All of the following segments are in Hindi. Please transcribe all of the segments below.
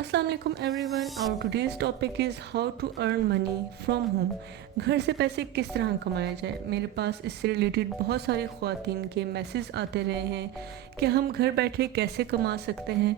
अस्सलाम वालेकुम everyone. Our today's topic is how to earn money from home. घर से पैसे किस तरह कमाया जाए। मेरे पास इससे रिलेटेड बहुत सारी ख़वातीन के मैसेज आते रहे हैं कि हम घर बैठे कैसे कमा सकते हैं।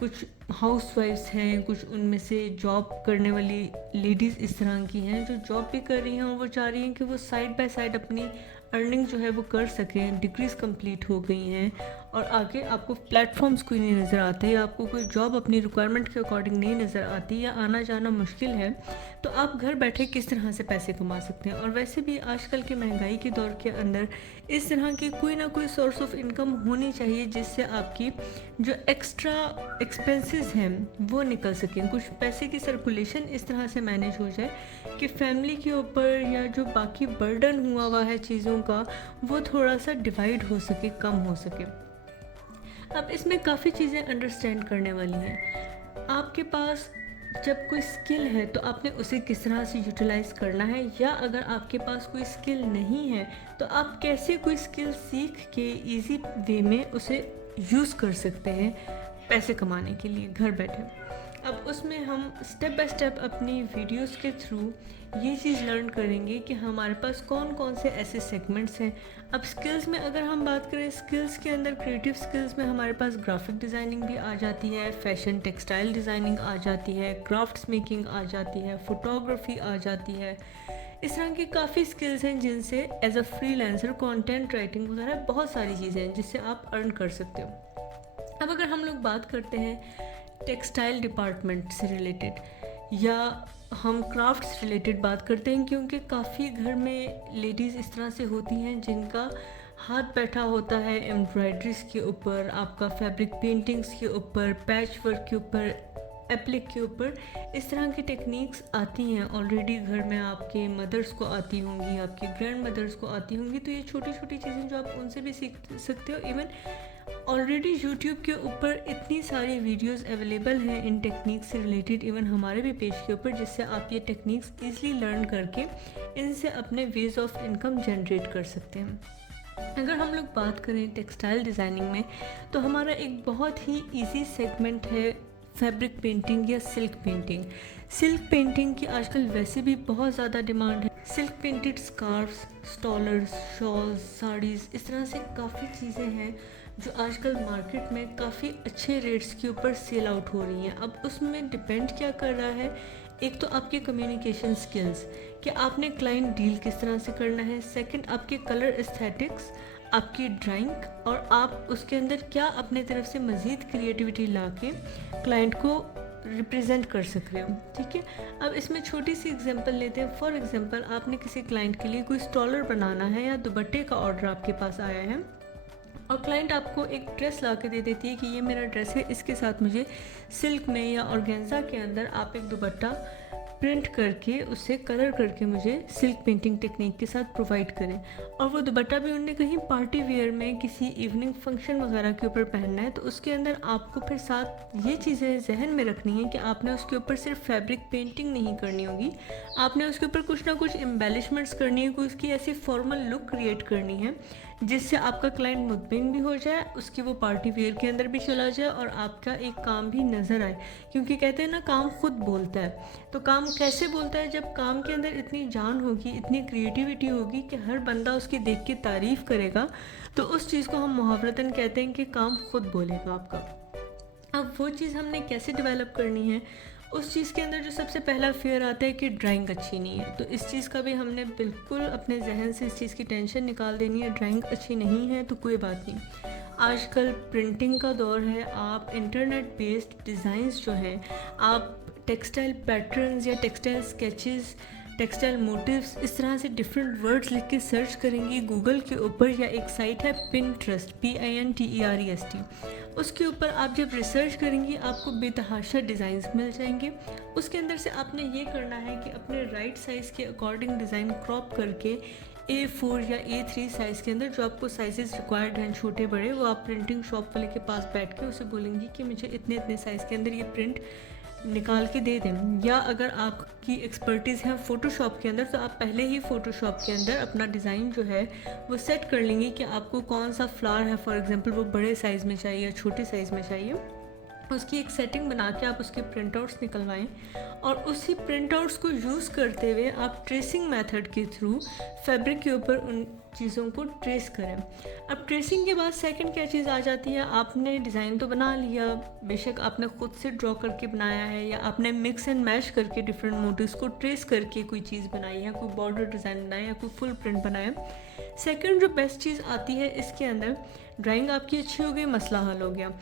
कुछ हाउसवाइफ्स हैं, कुछ उनमें से जॉब करने वाली लेडीज़ इस तरह की हैं जो जॉब भी कर रही हैं और वो चाह रही हैं कि वो साइड बाय साइड अपनी अर्निंग जो है वो कर सकें। डिग्रीज़ कंप्लीट हो गई हैं और आगे आपको प्लेटफॉर्म्स कोई नहीं नज़र आते या आपको कोई जॉब अपनी रिक्वायरमेंट के अकॉर्डिंग नहीं नज़र आती या आना जाना मुश्किल है, तो आप घर बैठे किस तरह से पैसे कमा सकते हैं। और वैसे भी आजकल के महंगाई के दौर के अंदर इस तरह की कोई ना कोई सोर्स ऑफ इनकम होनी चाहिए जिससे आपकी जो एक्स्ट्रा एक्सपेंसेस हैं वो निकल सकें। कुछ पैसे की सर्कुलेशन इस तरह से मैनेज हो जाए कि फैमिली के ऊपर या जो बाकी बर्डन हुआ है चीज़ों का वो थोड़ा सा डिवाइड हो सके, कम हो सके। अब इसमें काफ़ी चीज़ें अंडरस्टैंड करने वाली हैं। आपके पास जब कोई स्किल है तो आपने उसे किस तरह से यूटिलाइज़ करना है, या अगर आपके पास कोई स्किल नहीं है तो आप कैसे कोई स्किल सीख के इजी वे में उसे यूज़ कर सकते हैं पैसे कमाने के लिए घर बैठे। अब उसमें हम स्टेप बाय स्टेप अपनी वीडियोस के थ्रू ये चीज़ लर्न करेंगे कि हमारे पास कौन कौन से ऐसे सेगमेंट्स हैं। अब स्किल्स में अगर हम बात करें, स्किल्स के अंदर क्रिएटिव स्किल्स में हमारे पास ग्राफिक डिज़ाइनिंग भी आ जाती है, फैशन टेक्सटाइल डिज़ाइनिंग आ जाती है, क्राफ्ट्स मेकिंग आ जाती है, फोटोग्राफी आ जाती है। इस तरह की काफ़ी स्किल्स हैं जिनसे as a freelancer content writing वगैरह बहुत सारी चीज़ें हैं जिससे आप अर्न कर सकते हो। अब अगर हम लोग बात करते हैं टेक्सटाइल डिपार्टमेंट से रिलेटेड या हम क्राफ्ट्स रिलेटेड बात करते हैं, क्योंकि काफ़ी घर में लेडीज़ इस तरह से होती हैं जिनका हाथ बैठा होता है एम्ब्रॉयडरीज़ के ऊपर, आपका फैब्रिक पेंटिंग्स के ऊपर, पैच वर्क के ऊपर, एप्लिक के ऊपर। इस तरह की टेक्निक्स आती हैं ऑलरेडी घर में, आपके मदर्स को आती होंगी, आपकी ग्रैंड मदर्स को आती होंगी। तो ये छोटी छोटी चीज़ें जो आप उनसे भी सीख सकते हो। इवन ऑलरेडी यूट्यूब के ऊपर इतनी सारी वीडियोस अवेलेबल हैं इन टेक्निक्स से रिलेटेड, इवन हमारे भी पेज के ऊपर, जिससे आप ये टेक्निक्स ईज़िली लर्न करके इनसे अपने वेज ऑफ इनकम जनरेट कर सकते हैं। अगर हम लोग बात करें टेक्सटाइल डिज़ाइनिंग में, तो हमारा एक बहुत ही इजी सेगमेंट है फैब्रिक पेंटिंग या सिल्क पेंटिंग। सिल्क पेंटिंग की आजकल वैसे भी बहुत ज़्यादा डिमांड है। Silk painted scarves, stoles, shawls, saris, इस तरह से काफ़ी चीज़ें हैं जो आजकल मार्केट में काफ़ी अच्छे रेट्स के ऊपर सेल आउट हो रही हैं। अब उसमें डिपेंड क्या कर रहा है, एक तो आपके कम्युनिकेशन स्किल्स कि आपने क्लाइंट डील किस तरह से करना है, सेकंड आपके कलर एस्थेटिक्स, आपकी ड्राइंग, और आप उसके अंदर क्या अपने तरफ से मज़ीद क्रिएटिविटी ला के क्लाइंट को रिप्रेजेंट कर सक रहे हो। ठीक है, अब इसमें छोटी सी एग्जांपल लेते हैं। फॉर एग्जांपल, आपने किसी क्लाइंट के लिए कोई स्टॉलर बनाना है या दुपट्टे का ऑर्डर आपके पास आया है और क्लाइंट आपको एक ड्रेस ला के दे देती है कि ये मेरा ड्रेस है, इसके साथ मुझे सिल्क में या ऑर्गेन्जा के अंदर आप एक दुपट्टा प्रिंट करके उसे कलर करके मुझे सिल्क पेंटिंग टेक्निक के साथ प्रोवाइड करें। और वो दुपट्टा भी उनने कहीं पार्टी वेयर में किसी इवनिंग फंक्शन वगैरह के ऊपर पहनना है, तो उसके अंदर आपको फिर साथ ये चीज़ें जहन में रखनी है कि आपने उसके ऊपर सिर्फ फैब्रिक पेंटिंग नहीं करनी होगी, आपने उसके ऊपर कुछ ना कुछ एम्बेलिशमेंट्स करनी है, कोई उसकी ऐसी फॉर्मल लुक क्रिएट करनी है जिससे आपका क्लाइंट मुतमिन भी हो जाए, उसकी वो पार्टी वेयर के अंदर भी चला जाए और आपका एक काम भी नज़र आए। क्योंकि कहते हैं ना, काम खुद बोलता है। तो काम कैसे बोलता है? जब काम के अंदर इतनी जान होगी, इतनी क्रिएटिविटी होगी कि हर बंदा उसकी देख के तारीफ़ करेगा, तो उस चीज़ को हम मुहावरतन कहते हैं कि काम खुद बोलेगा आपका। अब वो चीज़ हमने कैसे डेवलप करनी है, उस चीज़ के अंदर जो सबसे पहला फेयर आता है कि ड्राइंग अच्छी नहीं है। तो इस चीज़ का भी हमने बिल्कुल अपने जहन से इस चीज़ की टेंशन निकाल देनी है। ड्राइंग अच्छी नहीं है तो कोई बात नहीं, आजकल प्रिंटिंग का दौर है। आप इंटरनेट बेस्ड डिज़ाइंस जो हैं, आप टेक्सटाइल पैटर्न्स या टेक्सटाइल स्केचेस, टेक्सटाइल मोटिव्स, इस तरह से डिफरेंट वर्ड्स लिख के सर्च करेंगी गूगल के ऊपर, या एक साइट है पिंटरेस्ट, PINTEREST, उसके ऊपर आप जब रिसर्च करेंगी आपको बेतहाशा डिज़ाइंस मिल जाएंगे। उसके अंदर से आपने ये करना है कि अपने राइट साइज़ के अकॉर्डिंग डिज़ाइन क्रॉप करके A4 या A3 साइज़ के अंदर जो आपको साइजेस रिक्वायर्ड हैं, छोटे बड़े, वो आप प्रिंटिंग शॉप वाले के पास बैठ के उसे बोलेंगी कि मुझे इतने इतने साइज़ के अंदर ये प्रिंट निकाल के दे दें। या अगर आपकी एक्सपर्टीज़ है फ़ोटोशॉप के अंदर, तो आप पहले ही फ़ोटोशॉप के अंदर अपना डिज़ाइन जो है वो सेट कर लेंगे कि आपको कौन सा फ्लावर है, फॉर एग्जांपल वो बड़े साइज़ में चाहिए या छोटे साइज़ में चाहिए। उसकी एक सेटिंग बना के आप उसके प्रिंट आउट्स निकलवाएं और उसी प्रिंट आउट्स को यूज़ करते हुए आप ट्रेसिंग मेथड के थ्रू फैब्रिक के ऊपर उन चीज़ों को ट्रेस करें। अब ट्रेसिंग के बाद सेकंड क्या चीज़ आ जाती है, आपने डिज़ाइन तो बना लिया, बेशक आपने खुद से ड्रॉ करके बनाया है या आपने मिक्स एंड मैच करके डिफरेंट मोटिव्स को ट्रेस करके कोई चीज़ बनाई है, कोई बॉर्डर डिज़ाइन बनाया या कोई फुल प्रिंट बनाया। सेकंड जो बेस्ट चीज़ आती है इसके अंदर, ड्राइंग आपकी अच्छी हो गई, मसला हल हो गया।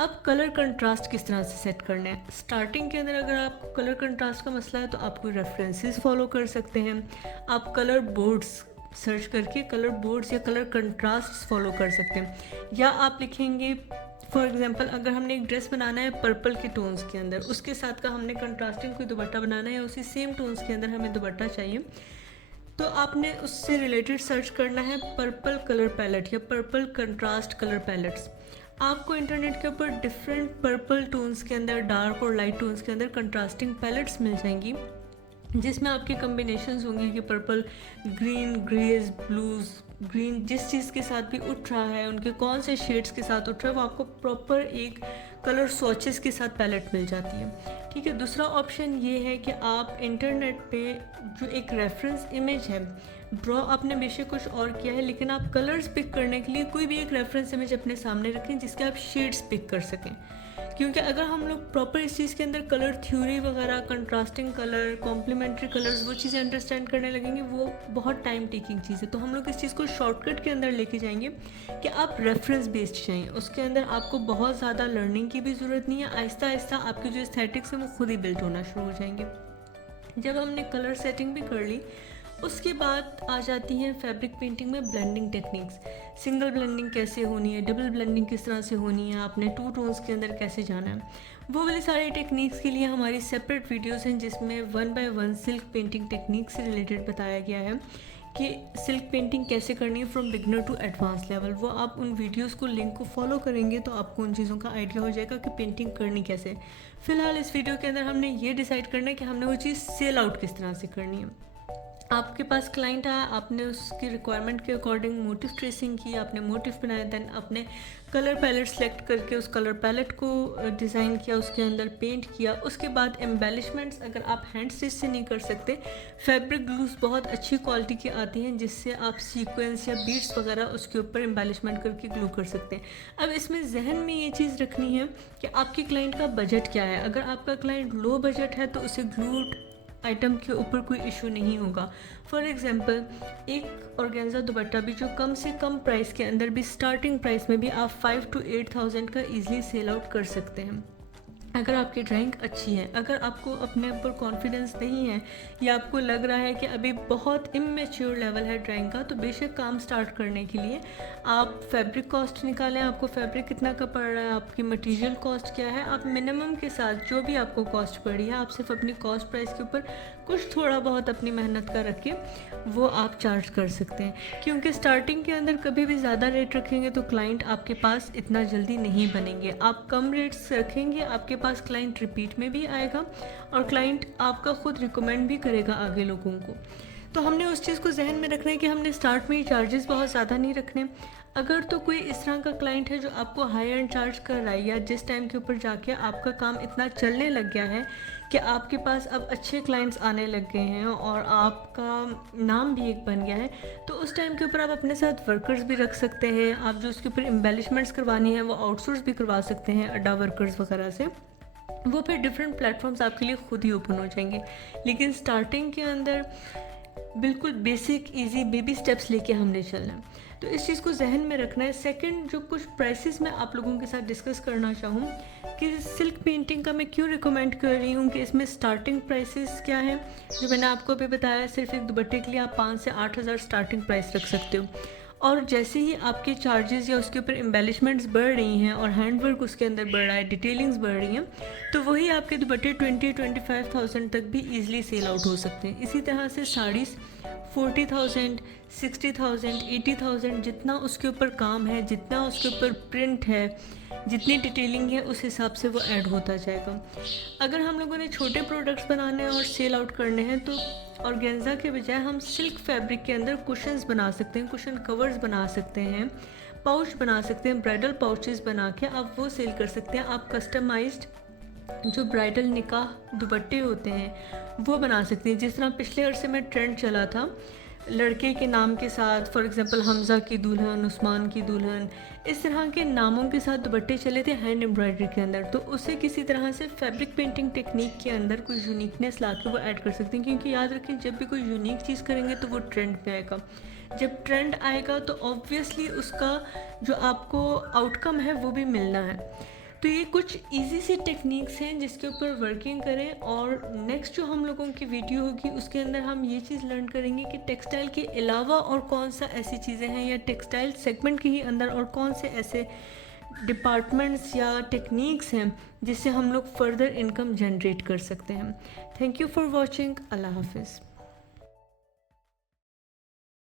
अब कलर कंट्रास्ट किस तरह से सेट करना है। स्टार्टिंग के अंदर अगर आपको कलर कंट्रास्ट का मसला है तो आप कोई रेफरेंसेस फॉलो कर सकते हैं। आप कलर बोर्ड्स सर्च करके कलर बोर्ड्स या कलर कंट्रास्ट फॉलो कर सकते हैं। या आप लिखेंगे फॉर एग्जांपल, अगर हमने एक ड्रेस बनाना है पर्पल के टोन्स के अंदर, उसके साथ का हमने कंट्रास्टिंग कोई दुपट्टा बनाना है, उसी सेम टोन्स के अंदर हमें दुपट्टा चाहिए, तो आपने उससे रिलेटेड सर्च करना है पर्पल कलर पैलेट या पर्पल कंट्रास्ट कलर पैलेट्स। आपको इंटरनेट के ऊपर डिफरेंट पर्पल टोन्स के अंदर, डार्क और लाइट टोन्स के अंदर कंट्रास्टिंग पैलेट्स मिल जाएंगी, जिसमें आपके कम्बिनेशंस होंगी कि purple green, greys, blues, green जिस चीज़ के साथ भी उठ रहा है, उनके कौन से शेड्स के साथ उठ रहा है, वो आपको प्रॉपर एक कलर स्वॉचेस के साथ पैलेट मिल जाती है। ठीक है, दूसरा ऑप्शन ये है कि आप इंटरनेट पे जो एक रेफरेंस इमेज है, ड्रॉ आपने बेशक कुछ और किया है, लेकिन आप कलर्स पिक करने के लिए कोई भी एक रेफरेंस इमेज अपने सामने रखें जिसके आप शेड्स पिक कर सकें। क्योंकि अगर हम लोग प्रॉपर इस चीज़ के अंदर कलर थ्योरी वगैरह, कंट्रास्टिंग कलर, कॉम्प्लीमेंट्री कलर्स, वो चीज़ें अंडरस्टैंड करने लगेंगे, वो बहुत टाइम टेकिंग चीज़ है। तो हम लोग इस चीज़ को शॉर्टकट के अंदर लेके जाएंगे कि आप रेफरेंस बेस्ड चाहिए। उसके अंदर आपको बहुत ज़्यादा लर्निंग की भी ज़रूरत नहीं है, आहिस्ता आहिस्ता आपकी जो एस्थेटिक्स है वो खुद ही बिल्ड होना शुरू हो जाएंगे। जब हमने कलर सेटिंग भी कर ली, उसके बाद आ जाती हैं फैब्रिक पेंटिंग में ब्लेंडिंग टेक्निक्स। सिंगल ब्लेंडिंग कैसे होनी है, डबल ब्लेंडिंग किस तरह से होनी है, आपने टू टोन्स के अंदर कैसे जाना है, वो वाली सारी टेक्निक्स के लिए हमारी सेपरेट वीडियोस हैं जिसमें 1 by 1 सिल्क पेंटिंग टेक्निक से रिलेटेड बताया गया है कि सिल्क पेंटिंग कैसे करनी है from beginner to advance level. वो आप उन वीडियोस को लिंक को फॉलो करेंगे तो आपको उन चीज़ों का आइडिया हो जाएगा कि पेंटिंग करनी कैसे। फ़िलहाल इस वीडियो के अंदर हमने ये डिसाइड करना है कि हमने वो चीज़ सेल आउट किस तरह से करनी है। आपके पास क्लाइंट आया, आपने उसकी रिक्वायरमेंट के अकॉर्डिंग मोटिव ट्रेसिंग की, आपने मोटिव बनाया, देन आपने कलर पैलेट सेलेक्ट करके उस कलर पैलेट को डिज़ाइन किया, उसके अंदर पेंट किया। उसके बाद एम्बेलिशमेंट्स अगर आप हैंड स्टिच से नहीं कर सकते, फैब्रिक ग्लूस बहुत अच्छी क्वालिटी की आती हैं जिससे आप सीक्वेंस या बीड्स वगैरह उसके ऊपर एम्बेलिशमेंट करके ग्लू कर सकते हैं। अब इसमें जहन में ये चीज़ रखनी है कि आपके क्लाइंट का बजट क्या है। अगर आपका क्लाइंट लो बजट है तो उसे ग्लूड आइटम के ऊपर कोई इशू नहीं होगा। फॉर एग्जांपल, एक ऑर्गेन्जा दुपट्टा भी जो कम से कम प्राइस के अंदर भी, स्टार्टिंग प्राइस में भी आप 5 to 8,000 का ईजिली सेल आउट कर सकते हैं अगर आपकी ड्राइंग अच्छी है। अगर आपको अपने ऊपर कॉन्फिडेंस नहीं है या आपको लग रहा है कि अभी बहुत इमेच्योर लेवल है ड्राइंग का, तो बेशक काम स्टार्ट करने के लिए आप फैब्रिक कॉस्ट निकालें, आपको फैब्रिक कितना का पड़ रहा है, आपकी मटेरियल कॉस्ट क्या है, आप मिनिमम के साथ जो भी आपको कॉस्ट पड़ी है, आप सिर्फ अपनी कॉस्ट प्राइस के ऊपर कुछ थोड़ा बहुत अपनी मेहनत का रख के वो आप चार्ज कर सकते हैं। क्योंकि स्टार्टिंग के अंदर कभी भी ज़्यादा रेट रखेंगे तो क्लाइंट आपके पास इतना जल्दी नहीं बनेंगे। आप कम रेट्स रखेंगे, आपके पास क्लाइंट रिपीट में भी आएगा और क्लाइंट आपका खुद रिकमेंड भी करेगा आगे लोगों को। तो हमने उस चीज़ को जहन में रखना है कि हमने स्टार्ट में ही चार्जेस बहुत ज़्यादा नहीं रखने। अगर तो कोई इस तरह का क्लाइंट है जो आपको हाई एंड चार्ज कर रहा है, या जिस टाइम के ऊपर जाके आपका काम इतना चलने लग गया है कि आपके पास अब अच्छे क्लाइंट्स आने लग गए हैं और आपका नाम भी एक बन गया है, तो उस टाइम के ऊपर आप अपने साथ वर्कर्स भी रख सकते हैं। आप जो उसके ऊपर एम्बेलिशमेंट्स करवानी है वो आउटसोर्स भी करवा सकते हैं अड्डा वर्कर्स वगैरह से। वो फिर डिफरेंट प्लेटफॉर्म्स आपके लिए खुद ही ओपन हो जाएंगे। लेकिन स्टार्टिंग के अंदर बिल्कुल बेसिक इजी बेबी स्टेप्स लेके हमने चलना है, तो इस चीज़ को जहन में रखना है। सेकंड, जो कुछ प्राइसेस मैं आप लोगों के साथ डिस्कस करना चाहूँ कि सिल्क पेंटिंग का मैं क्यों रिकमेंड कर रही हूँ कि इसमें स्टार्टिंग प्राइसेस क्या हैं। जो मैंने आपको अभी बताया, सिर्फ एक दुपट्टे के लिए आप 5 से 8 हज़ार स्टार्टिंग प्राइस रख सकते हो, और जैसे ही आपके चार्जेस या उसके ऊपर एम्बेलिशमेंट्स बढ़ रही हैं और हैंडवर्क उसके अंदर बढ़ रहा है, डिटेलिंग्स बढ़ रही हैं, तो वही आपके दुपट्टे 20-25,000 तक भी ईजिली सेल आउट हो सकते हैं। इसी तरह से साड़ीज़ 40,000, 60,000, 80,000, जितना उसके ऊपर काम है, जितना उसके ऊपर प्रिंट है, जितनी डिटेलिंग है, उस हिसाब से वो ऐड होता जाएगा। अगर हम लोगों ने छोटे प्रोडक्ट्स बनाने हैं और सेल आउट करने हैं तो ऑर्गेन्जा के बजाय हम सिल्क फैब्रिक के अंदर कुशन्स बना सकते हैं, कुशन कवर्स बना सकते हैं, पाउच बना सकते हैं, ब्राइडल पाउचेस बना के आप वो सेल कर सकते हैं। आप कस्टमाइज्ड जो ब्राइडल निकाह दुपट्टे होते हैं वो बना सकते हैं। जिस तरह पिछले अरसे में ट्रेंड चला था लड़के के नाम के साथ, फॉर एग्ज़ाम्पल हमज़ा की दुल्हन, उस्मान की दुल्हन, इस तरह के नामों के साथ दुपट्टे चले थे हैंड एम्ब्रॉयडरी के अंदर, तो उसे किसी तरह से फैब्रिक पेंटिंग टेक्निक के अंदर कोई यूनिकनेस ला के वो ऐड कर सकते हैं। क्योंकि याद रखें, जब भी कोई यूनिक चीज़ करेंगे तो वो ट्रेंड पे आएगा। जब ट्रेंड आएगा तो ऑब्वियसली उसका जो आपको आउटकम है वो भी मिलना है। तो ये कुछ इजी सी टेक्निक्स हैं जिसके ऊपर वर्किंग करें, और नेक्स्ट जो हम लोगों की वीडियो होगी उसके अंदर हम ये चीज़ लर्न करेंगे कि टेक्सटाइल के अलावा और कौन सा ऐसी चीज़ें हैं, या टेक्सटाइल सेगमेंट के ही अंदर और कौन से ऐसे डिपार्टमेंट्स या टेक्निक्स हैं जिससे हम लोग फर्दर इनकम जनरेट कर सकते हैं। Thank you for watching. अल्लाह हाफिज़।